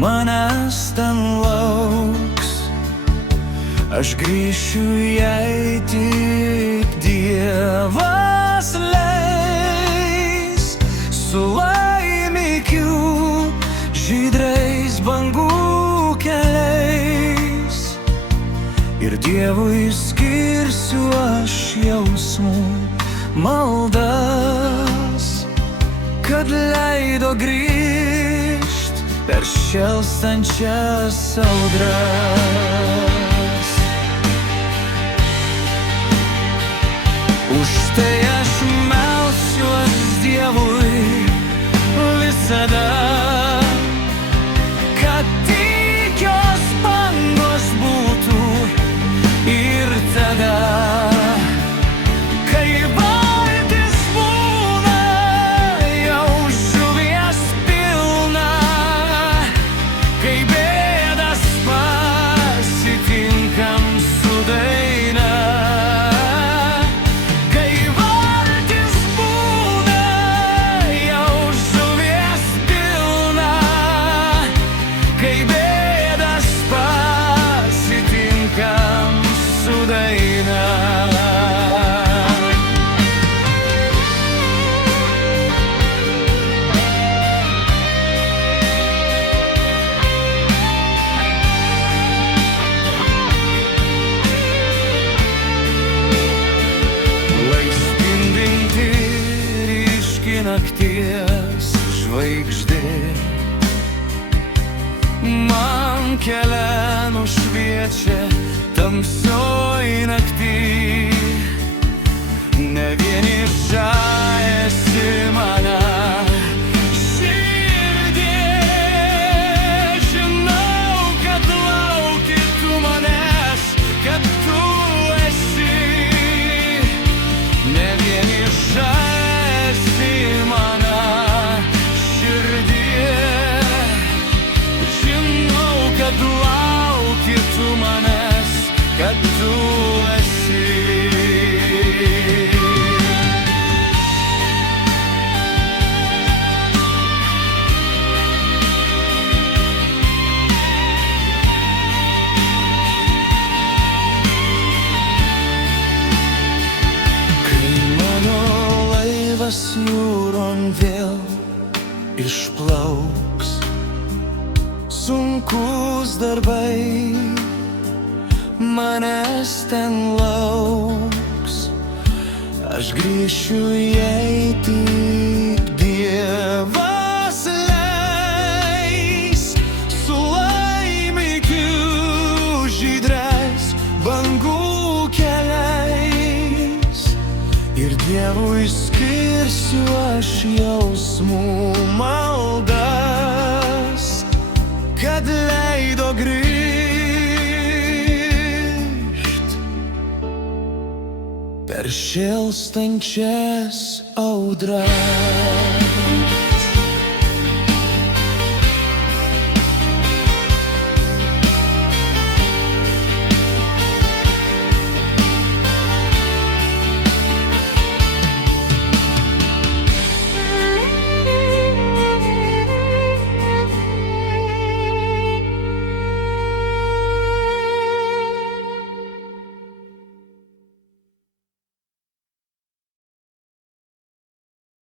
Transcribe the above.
manęs ten lauks. Aš grįšiu, jei tik Dievas leis, su laimikiu žydrais bangų keliais. Ir Dievui skirsiu aš jausmų maldas, kad leido grįžt per šėlstančias audras. Už tai aš melsiuos Dievui visada, kad tykios bangos būtų ir tada, kai valtis būna jau žuvies pilna, kai bėdas pasitinkam su daina. Kai valtis būna jau žuvies pilna, kai bėdas pasitinkam su daina. Nakties žvaigždė man kelią nušviečia tamsioj nakty. Ne vieniša esi mano širdie, žinau, kad lauki tu manęs, kad tu esi. Ne vieniša mano širdie, žinau, kad lauki tu manęs, kad tu esi. Kai mano laivas jūron vėl išplauks, sunkus darbai manęs ten lauks. Aš grįšiu, jei tik Dievas leis, su laimikiu žydrais bangų keliais. Ir Dievui skirsiu aš jausmų maldas, kad leido grįžt per šėlstančias audras.